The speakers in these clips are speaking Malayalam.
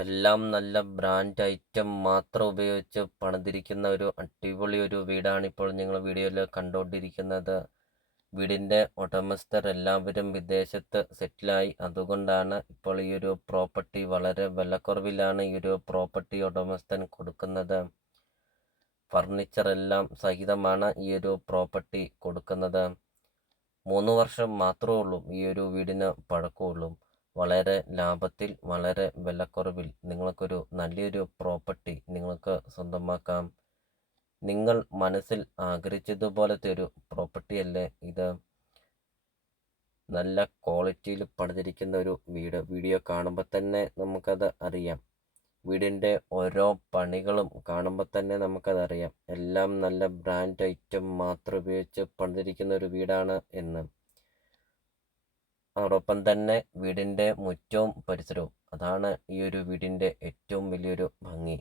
എല്ലാം നല്ല ബ്രാൻഡ് ഐറ്റം മാത്രം ഉപയോഗിച്ച് പണിതിരിക്കുന്ന ഒരു അടിപൊളി ഒരു വീടാണ് ഇപ്പോൾ നിങ്ങൾ വീഡിയോയിൽ കണ്ടുകൊണ്ടിരിക്കുന്നത്. വീടിൻ്റെ ഉടമസ്ഥർ എല്ലാവരും വിദേശത്ത് സെറ്റിലായി. അതുകൊണ്ടാണ് ഇപ്പോൾ ഈ ഒരു പ്രോപ്പർട്ടി വളരെ വിലക്കുറവിലാണ് ഈ ഒരു പ്രോപ്പർട്ടി ഉടമസ്ഥൻ കൊടുക്കുന്നത്. ഫർണിച്ചർ എല്ലാം സഹിതമാണ് ഈ ഒരു പ്രോപ്പർട്ടി കൊടുക്കുന്നത്. 3 വർഷം മാത്രമേ ഉള്ളൂ ഈ ഒരു വീടിന് പഴക്കമുള്ളൂ. വളരെ ലാഭത്തിൽ വളരെ വിലക്കുറവിൽ നിങ്ങൾക്കൊരു നല്ലൊരു പ്രോപ്പർട്ടി നിങ്ങൾക്ക് സ്വന്തമാക്കാം. നിങ്ങൾ മനസ്സിൽ ആഗ്രഹിച്ചതുപോലത്തെ ഒരു പ്രോപ്പർട്ടിയല്ലേ ഇത്. നല്ല ക്വാളിറ്റിയിൽ പണിതിരിക്കുന്ന ഒരു വീട്. വീഡിയോ കാണുമ്പോൾ തന്നെ നമുക്കത് അറിയാം. വീടിൻ്റെ ഓരോ പണികളും കാണുമ്പോൾ തന്നെ നമുക്കതറിയാം. എല്ലാം നല്ല ബ്രാൻഡ് ഐറ്റം മാത്രം ഉപയോഗിച്ച് പണിതിരിക്കുന്ന ഒരു വീടാണ് എന്ന്. അതോടൊപ്പം തന്നെ വീടിൻ്റെ മുറ്റവും പരിസരവും, അതാണ് ഈ ഒരു വീടിൻ്റെ ഏറ്റവും വലിയൊരു ഭംഗി.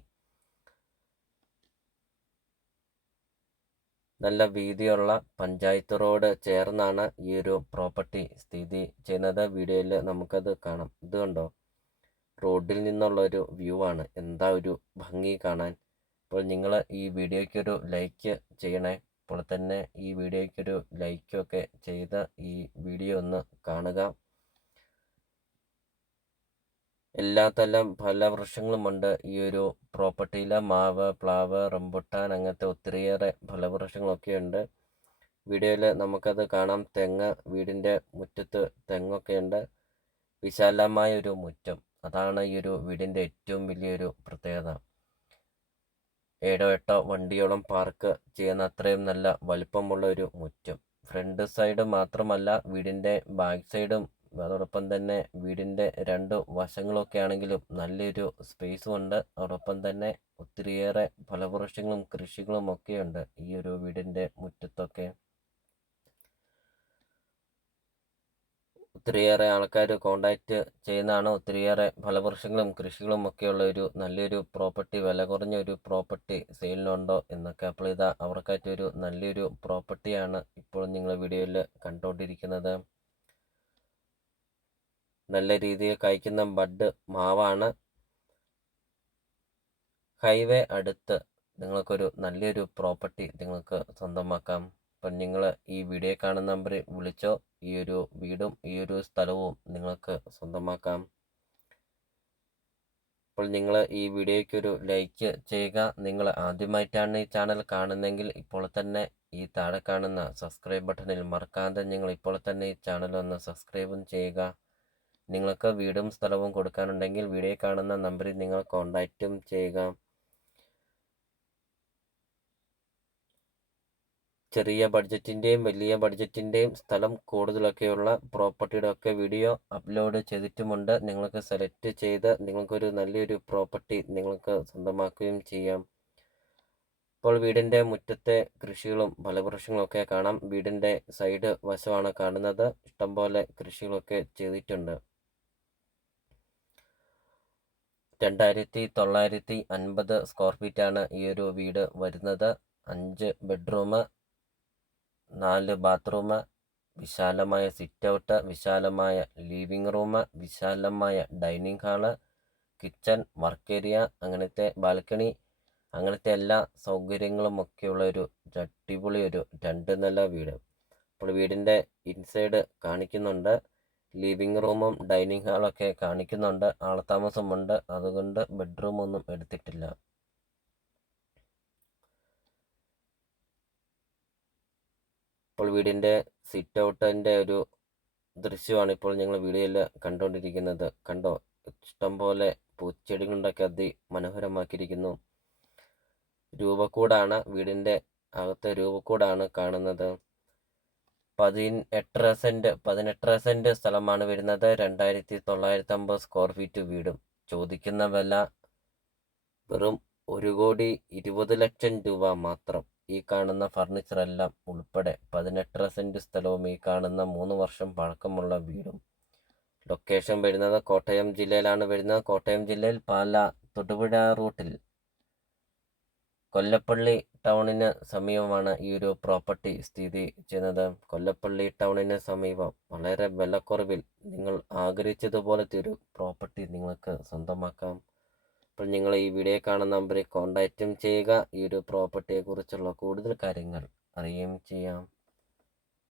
നല്ല വീതിയുള്ള പഞ്ചായത്ത് റോഡ് ചേർന്നാണ് ഈ ഒരു പ്രോപ്പർട്ടി സ്ഥിതി ചെയ്യുന്നത്. വീഡിയോയിൽ നമുക്കത് കാണാം. ഇത് കണ്ടോ, റോഡിൽ നിന്നുള്ള ഒരു വ്യൂ ആണ്. എന്താ ഒരു ഭംഗി കാണാൻ. അപ്പോൾ നിങ്ങൾ ഈ വീഡിയോയ്ക്കൊരു ലൈക്ക് ചെയ്യണേ. ഇപ്പോൾ തന്നെ ഈ വീഡിയോയ്ക്കൊരു ലൈക്കൊക്കെ ചെയ്ത് ഈ വീഡിയോ ഒന്ന് കാണുക. എല്ലാത്തരം ഫലവൃക്ഷങ്ങളുമുണ്ട് ഈ ഒരു പ്രോപ്പർട്ടിയിൽ. മാവ്, പ്ലാവ്, റംബുട്ടാൻ അങ്ങനത്തെ ഒത്തിരിയേറെ ഫലവൃക്ഷങ്ങളൊക്കെയുണ്ട്. വീഡിയോയിൽ നമുക്കത് കാണാം. തെങ്ങ്, വീടിൻ്റെ മുറ്റത്ത് തെങ്ങൊക്കെയുണ്ട്. വിശാലമായ ഒരു മുറ്റം, അതാണ് ഈ ഒരു വീടിൻ്റെ ഏറ്റവും വലിയൊരു പ്രത്യേകത. 7-8 വണ്ടിയോളം പാർക്ക് ചെയ്യുന്ന അത്രയും നല്ല വലിപ്പമുള്ള ഒരു മുറ്റം. ഫ്രണ്ട് സൈഡ് മാത്രമല്ല, വീടിൻ്റെ ബാക്ക് സൈഡും അതോടൊപ്പം തന്നെ വീടിൻ്റെ 2 വശങ്ങളൊക്കെ ആണെങ്കിലും നല്ലൊരു സ്പേസും ഉണ്ട്. അതോടൊപ്പം തന്നെ ഒത്തിരിയേറെ ഫലവൃക്ഷങ്ങളും കൃഷികളും ഒക്കെയുണ്ട് ഈ ഒരു വീടിൻ്റെ മുറ്റത്തൊക്കെ. ഒത്തിരിയേറെ ആൾക്കാർ കോണ്ടാക്റ്റ് ചെയ്യുന്നതാണ്. ഒത്തിരിയേറെ ഫലവൃക്ഷങ്ങളും കൃഷികളും ഒക്കെയുള്ള ഒരു നല്ലൊരു പ്രോപ്പർട്ടി, വില കുറഞ്ഞ ഒരു പ്രോപ്പർട്ടി സെയിലിനുണ്ടോ എന്നൊക്കെ. അപ്പോൾ ഇതാ അവർക്കായിട്ട് ഒരു നല്ലൊരു പ്രോപ്പർട്ടിയാണ് ഇപ്പോൾ നിങ്ങൾ വീഡിയോയിൽ കണ്ടുകൊണ്ടിരിക്കുന്നത്. നല്ല രീതിയിൽ കായ്ക്കുന്ന ബഡ് മാവാണ്. ഹൈവേ അടുത്ത് നിങ്ങൾക്കൊരു നല്ലൊരു പ്രോപ്പർട്ടി നിങ്ങൾക്ക് സ്വന്തമാക്കാം. അപ്പം നിങ്ങൾ ഈ വീഡിയോ കാണുന്ന നമ്പറിൽ വിളിച്ചോ. ഈ ഒരു വീടും ഈ ഒരു സ്ഥലവും നിങ്ങൾക്ക് സ്വന്തമാക്കാം. അപ്പോൾ നിങ്ങൾ ഈ വീഡിയോയ്ക്കൊരു ലൈക്ക് ചെയ്യുക. നിങ്ങൾ ആദ്യമായിട്ടാണ് ഈ ചാനൽ കാണുന്നതെങ്കിൽ ഇപ്പോൾ തന്നെ ഈ താഴെ കാണുന്ന സബ്സ്ക്രൈബ് ബട്ടണിൽ മറക്കാതെ നിങ്ങൾ ഇപ്പോൾ തന്നെ ഈ ചാനൽ ഒന്ന് സബ്സ്ക്രൈബും ചെയ്യുക. നിങ്ങൾക്ക് വീടും സ്ഥലവും കൊടുക്കാനുണ്ടെങ്കിൽ വീഡിയോ കാണുന്ന നമ്പറിൽ നിങ്ങൾ കോൺടാക്റ്റും ചെയ്യുക. ചെറിയ ബഡ്ജറ്റിൻ്റെയും വലിയ ബഡ്ജറ്റിൻ്റെയും സ്ഥലം കൂടുതലൊക്കെയുള്ള പ്രോപ്പർട്ടിയുടെ ഒക്കെ വീഡിയോ അപ്ലോഡ് ചെയ്തിട്ടുമുണ്ട്. നിങ്ങൾക്ക് സെലക്ട് ചെയ്ത് നിങ്ങൾക്കൊരു നല്ലൊരു പ്രോപ്പർട്ടി നിങ്ങൾക്ക് സ്വന്തമാക്കുകയും ചെയ്യാം. ഇപ്പോൾ വീടിൻ്റെ മുറ്റത്തെ കൃഷികളും ഫലവൃക്ഷങ്ങളൊക്കെ കാണാം. വീടിൻ്റെ സൈഡ് വശമാണ് കാണുന്നത്. ഇഷ്ടംപോലെ കൃഷികളൊക്കെ ചെയ്തിട്ടുണ്ട്. 2950 സ്ക്വയർ ഫീറ്റാണ് ഈ ഒരു വീട് വരുന്നത്. 5 ബെഡ്റൂം, 4 ബാത്റൂം, വിശാലമായ സിറ്റ് ഔട്ട്, വിശാലമായ ലിവിംഗ് റൂം, വിശാലമായ dining hall, kitchen, work area, അങ്ങനത്തെ ബാൽക്കണി, അങ്ങനത്തെ എല്ലാ സൗകര്യങ്ങളും ഒക്കെയുള്ള ഒരു അടിപൊളി ഒരു 2 നില വീട്. അപ്പോൾ വീടിൻ്റെ ഇൻസൈഡ് കാണിക്കുന്നുണ്ട്. ലിവിംഗ് റൂമും ഡൈനിങ് ഹാളൊക്കെ കാണിക്കുന്നുണ്ട്. ആൾതാമസമുണ്ട്, അതുകൊണ്ട് ബെഡ്റൂം ഒന്നും എടുത്തിട്ടില്ല. ഇപ്പോൾ വീടിൻ്റെ സിറ്റ് ഔട്ടിൻ്റെ ഒരു ദൃശ്യമാണ് ഇപ്പോൾ നിങ്ങൾ വീഡിയോയിൽ കണ്ടുകൊണ്ടിരിക്കുന്നത്. കണ്ടോ, ഇഷ്ടംപോലെ പൂച്ചെടികളുണ്ടൊക്കെ അതിമനോഹരമാക്കിയിരിക്കുന്നു. രൂപക്കൂടാണ്, വീടിൻ്റെ അകത്തെ രൂപക്കൂടാണ് കാണുന്നത്. 18 സെന്റ് സ്ഥലമാണ് വരുന്നത്. 2950 സ്ക്വയർ ഫീറ്റ് വീടും. ചോദിക്കുന്ന വില വെറും 1,20,00,000 രൂപ മാത്രം. ഈ കാണുന്ന ഫർണിച്ചർ എല്ലാം ഉൾപ്പെടെ 18 സെന്റ് സ്ഥലവും ഈ കാണുന്ന 3 വർഷം പഴക്കമുള്ള വീടും. ലൊക്കേഷൻ വരുന്നത് കോട്ടയം ജില്ലയിലാണ് വരുന്നത്. കോട്ടയം ജില്ലയിൽ പാലാ തൊടുപുഴ റൂട്ടിൽ കൊല്ലപ്പള്ളി ടൗണിന് സമീപമാണ് ഈ ഒരു പ്രോപ്പർട്ടി സ്ഥിതി ചെയ്യുന്നത്. കൊല്ലപ്പള്ളി ടൗണിന് സമീപം വളരെ വിലക്കുറവിൽ നിങ്ങൾ ആഗ്രഹിച്ചതുപോലത്തെ ഒരു പ്രോപ്പർട്ടി നിങ്ങൾക്ക് സ്വന്തമാക്കാം. അപ്പോൾ നിങ്ങൾ ഈ വീഡിയോ കാണുന്ന നമ്പറിൽ കോൺടാക്റ്റും ചെയ്യുക. ഈ ഒരു പ്രോപ്പർട്ടിയെക്കുറിച്ചുള്ള കൂടുതൽ കാര്യങ്ങൾ അറിയുകയും ചെയ്യാം.